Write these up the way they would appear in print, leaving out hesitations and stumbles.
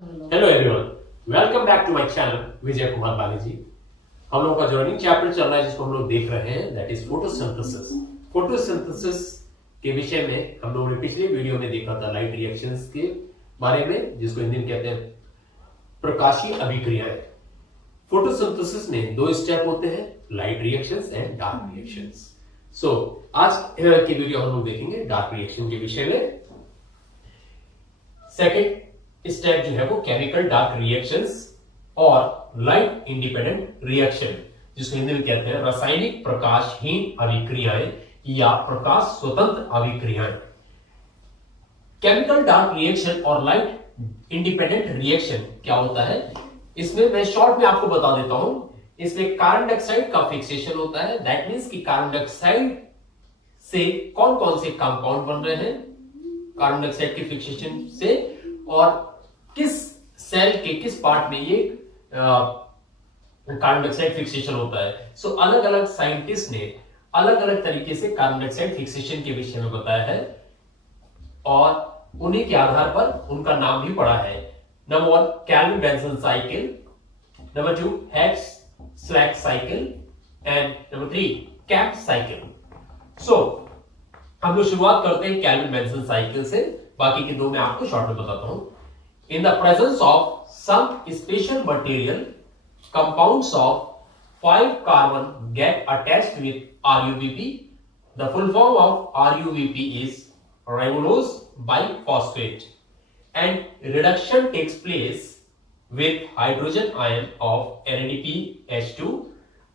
Hello everyone, welcome back to my channel Vijay Kumar Balaji. हम लोगों का जर्निंग चैप्टर चल रहा है जिसको हम लोग देख रहे हैं, दैट इज फोटोसिंथेसिस। फोटोसिंथेसिस के विषय में हम लोगों ने पिछले वीडियो में देखा था लाइट रिएक्शंस के बारे में, जिसको हिंदी में कहते हैं प्रकाशीय अभिक्रियाएं। फोटोसिंथेसिस में दो स्टेप होते हैं, light reactions and dark reactions. So आज की वीडियो हम लोग देखेंगे डार्क रिएक्शन के विषय में। सेकेंड स्टेप जो है वो केमिकल डार्क रिएक्शंस और लाइट इंडिपेंडेंट रिएक्शन, जिसको हिंदी में कहते हैं रासायनिक प्रकाशहीन अभिक्रियाएं या प्रकाश स्वतंत्र अभिक्रियाएं। केमिकल डार्क रिएक्शन और लाइट इंडिपेंडेंट रिएक्शन क्या होता है, इसमें मैं शॉर्ट में आपको बता देता हूं। इसमें कार्बन डाइऑक्साइड का फिक्सेशन होता है, दैट मींस कि कार्बन डाइऑक्साइड से कौन कौन से कंपाउंड बन रहे हैं कार्बन डाइऑक्साइड के फिक्सेशन से, और किस सेल के किस पार्ट में ये कार्बन डाइऑक्साइड फिक्सेशन होता है। सो अलग अलग साइंटिस्ट ने अलग अलग तरीके से कार्बन डाइऑक्साइड फिक्सेशन के विषय में बताया है और उन्हीं के आधार पर उनका नाम भी पड़ा है। Number 1 Calvin Benson cycle, number 2 Hatch Slack cycle and number 3 कैप साइकिल। सो हम लोग शुरुआत करते हैं कैल्विन बेंसन साइकिल से, बाकी के दो मैं आपको शॉर्ट में बताता हूं। In the presence of some special material, compounds of 5 carbon get attached with RUBP. The full form of RUBP is ribulose biphosphate, and reduction takes place with hydrogen ion of NADPH2,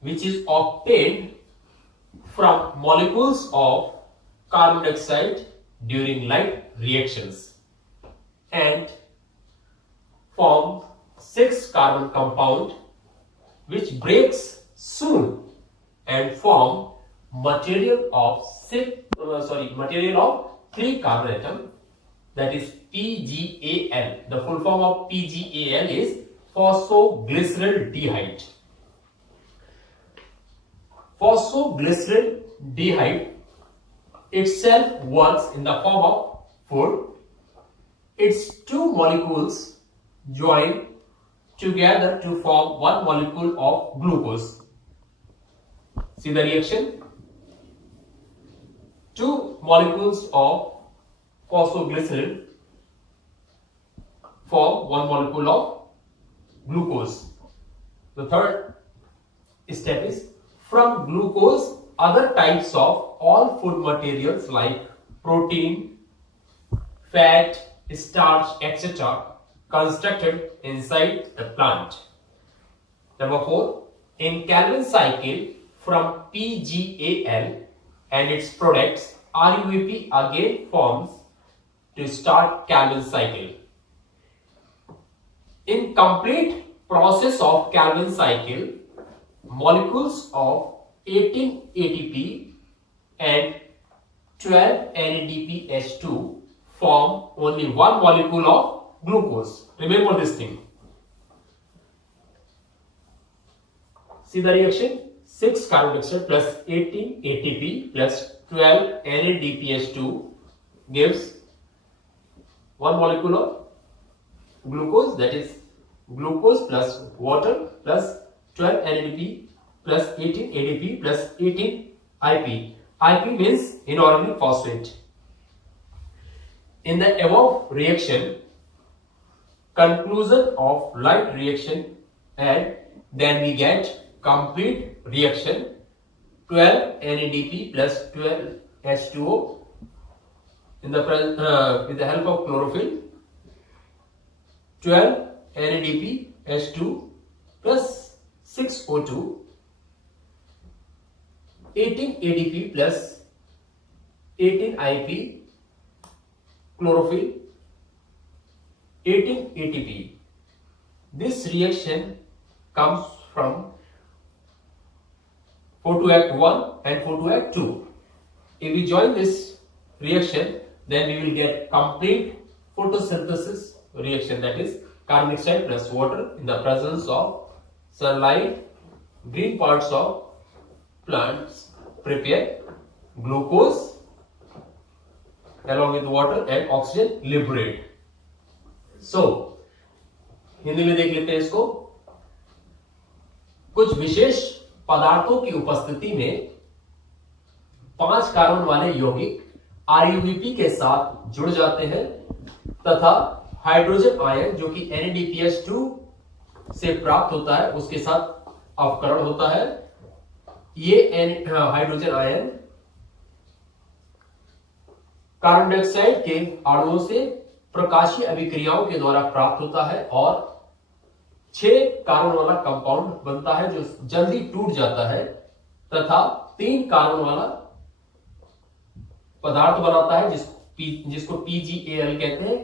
which is obtained from molecules of carbon dioxide during light reactions, and form 6 carbon compound which breaks soon and form material of 3 carbon atom, that is PGAL. The full form of PGAL is phosphoglyceraldehyde. Phosphoglyceraldehyde itself works in the form of food. Its two molecules join together to form one molecule of glucose. See the reaction? Two molecules of phosphoglycerin form one molecule of glucose. The third step is from glucose, other types of all food materials like protein, fat, starch, etc. constructed inside the plant. Number 4, in Calvin cycle from PGAL and its products, RUBP again forms to start Calvin cycle. In complete process of Calvin cycle, molecules of 18 ATP and 12 NADPH2 form only one molecule of glucose. Remember this thing. See the reaction? 6 carbon dioxide plus 18 ATP plus 12 NADPH2 gives one molecule of glucose, that is glucose plus water plus 12 NADP plus 18 ADP plus 18 IP. IP means inorganic phosphate. In the above reaction, conclusion of light reaction, and then we get complete reaction 12 NADP plus 12 H2O in the with the help of chlorophyll, 12 NADP H2 plus 6 O2, 18 ADP plus 18 IP, chlorophyll, 18 ATP. This reaction comes from photoact 1 and photoact 2. If we join this reaction, then we will get complete photosynthesis reaction, that is carbon dioxide plus water in the presence of sunlight, green parts of plants prepare glucose along with water and oxygen liberate. So Hindi में देख लेते हैं इसको। कुछ विशेष पदार्थों की उपस्थिति में 5 कार्बन वाले यौगिक आरयूबीपी के साथ जुड़ जाते हैं तथा हाइड्रोजन आयन जो कि NADPH2 से प्राप्त होता है उसके साथ अवकरण होता है। ये हाइड्रोजन आयन कार्बन डाइऑक्साइड के अणुओं से प्रकाशीय अभिक्रियाओं के द्वारा प्राप्त होता है और 6 कार्बन वाला कंपाउंड बनता है जो जल्दी टूट जाता है तथा 3 कार्बन वाला पदार्थ बनाता है जिसको PgAl कहते हैं।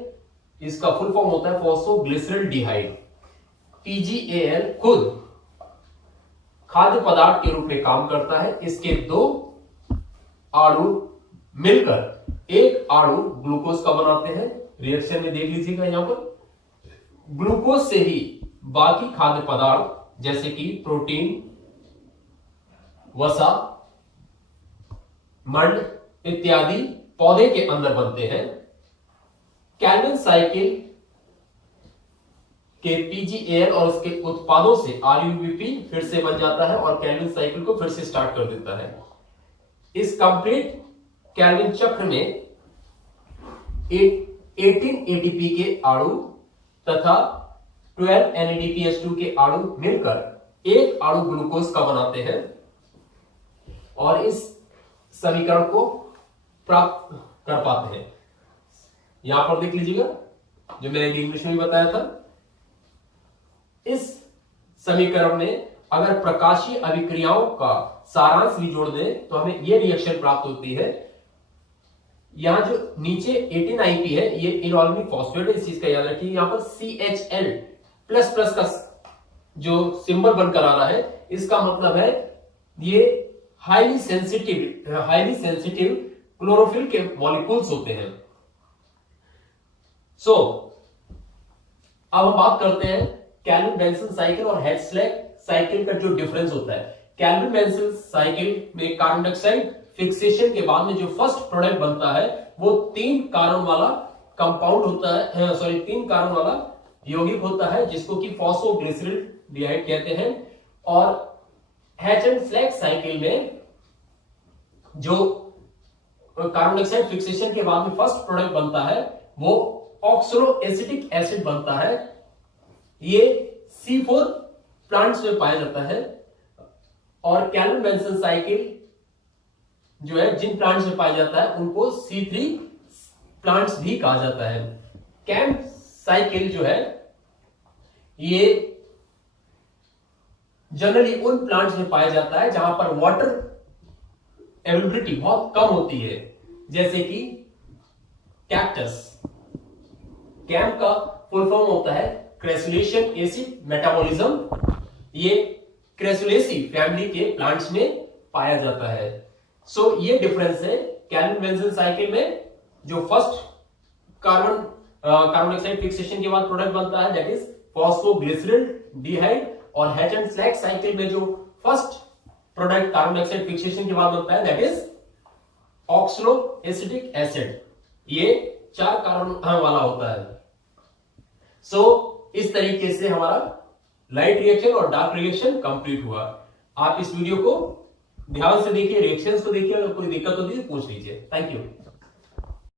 इसका फुल फॉर्म होता है फॉस्फोग्लिसरॉल्डिहाइड। PgAl खुद खाद्य पदार्थ के रूप में काम करता है। इसके 2 अणु मिलकर एक अणु ग्लूकोज का बनाते हैं। रिएक्शन में देख लीजिएगा यहां पर ग्लूकोज से ही बाकी खाद्य पदार्थ जैसे कि प्रोटीन, वसा, मंड इत्यादि पौधे के अंदर बनते हैं। कैल्विन साइकिल के PgAl और उसके उत्पादों से RUBP फिर से बन जाता है और कैल्विन साइकिल को फिर से स्टार्ट कर देता है। इस कंप्लीट कैल्विन चक्र में 18 ATP के अणु तथा 12 NADPH2 के अणु मिलकर एक अणु ग्लूकोज का बनाते हैं और इस समीकरण को प्राप्त कर पाते हैं। यहां पर देख लीजिएगा जो मैंने इंग्लिश में भी बताया था। इस समीकरण में अगर प्रकाशीय अभिक्रियाओं का सारांश भी जोड़ दें तो हमें यह रिएक्शन प्राप्त होती है। यहां जो नीचे 18IP है ये इनऑर्गेनिक फॉस्फेट है, इस चीज का याद रखिए। यहां पर CHL++ का जो सिंबल बनकर आ रहा है इसका मतलब है ये हाईली सेंसिटिव क्लोरोफिल के मॉलिक्यूल्स होते हैं। अब हम बात करते हैं कैल्विन बेंसन साइकिल और हेल्सलैक साइकिल का जो डिफरेंस होता है। कैल्विन बेंसन साइकिल में कार्बन डाइऑक्साइड फिक्सेशन के बाद में जो फर्स्ट प्रोडक्ट बनता है वो 3 कार्बन वाला कंपाउंड होता है, 3 कार्बन वाला यौगिक होता है जिसको कि फॉस्फोग्लिसरॉल्डिहाइड कहते हैं। और हेल्सलैक साइकिल में जो कार्बन डाइऑक्साइड फिक्सेशन के बाद में फर्स्ट प्रोडक्ट बनता है वो ऑक्सलो-एसिटिक एसिड बनता है। ये C4 प्लांट्स में पाया जाता है और कैल्विन बेंसन साइकिल जो है जिन प्लांट्स में पाया जाता है उनको C3 प्लांट्स भी कहा जाता है। कैम्प साइकिल जो है ये जनरली उन प्लांट्स में पाया जाता है जहां पर वाटर अवेलेबिलिटी बहुत कम होती है, जैसे कि कैक्टस। कैम्प का फुल फॉर्म होता है क्रेसुलेशन एसिड मेटाबॉलिज्म। ये क्रेसुलेसी फैमिली के प्लांट्स में पाया जाता है। ये डिफरेंस है कैल्विन बेंसन साइकिल में जो फर्स्ट कार्बन डाइऑक्साइड फिक्सेशन के बाद प्रोडक्ट बनता है दैट इज फॉस्फोग्लिसरॉल्डिहाइड, और हेल्सलैक साइकिल में जो first product carbon dioxide fixation के बाद बनता है दैट इज ऑक्सलो-एसिटिक एसिड। ये 4 कार्बन वाला होता है। इस तरीके से हमारा लाइट रिएक्शन और डार्क रिएक्शन कंप्लीट हुआ। आप इस वीडियो को ध्यान से देखिए, रिएक्शंस को देखिए, अगर कोई दिक्कत होती है पूछ लीजिए। Thank you.